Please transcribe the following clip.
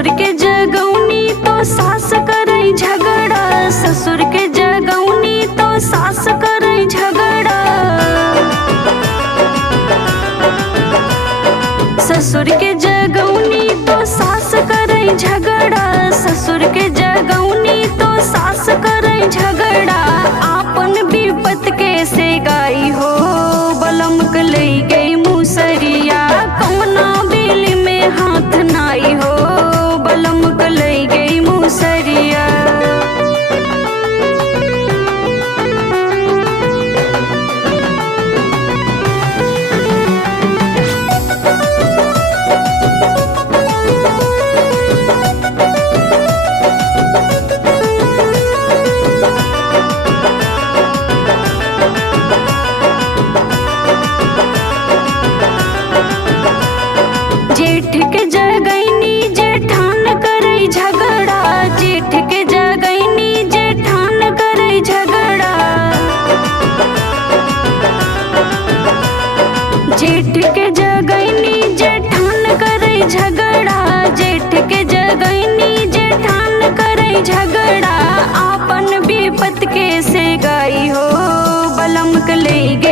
ससुर के जगौनी तो सास करई झगड़ा, ससुर के जगौनी तो सास करई झगड़ा। ससुर के जगौनी तो सास करई झगड़ा, ससुर के जगौनी तो सास करई झगड़ा। आपन विपत कैसे गाई हो, बलम के लई गई मुसरिया, कौना बिल में हाथ नाई हो, बलम के लई गई मुसरिया। जेठ के जगैनी जेठान करई झगड़ा, जेठ के जगैनी जेठान करई झगड़ा। जेठ के जगैनी जेठान करई झगड़ा, जेठ के जगैनी जेठान करई झगड़ा। आपन विपत कैसे गाई हो, बलम के लई गई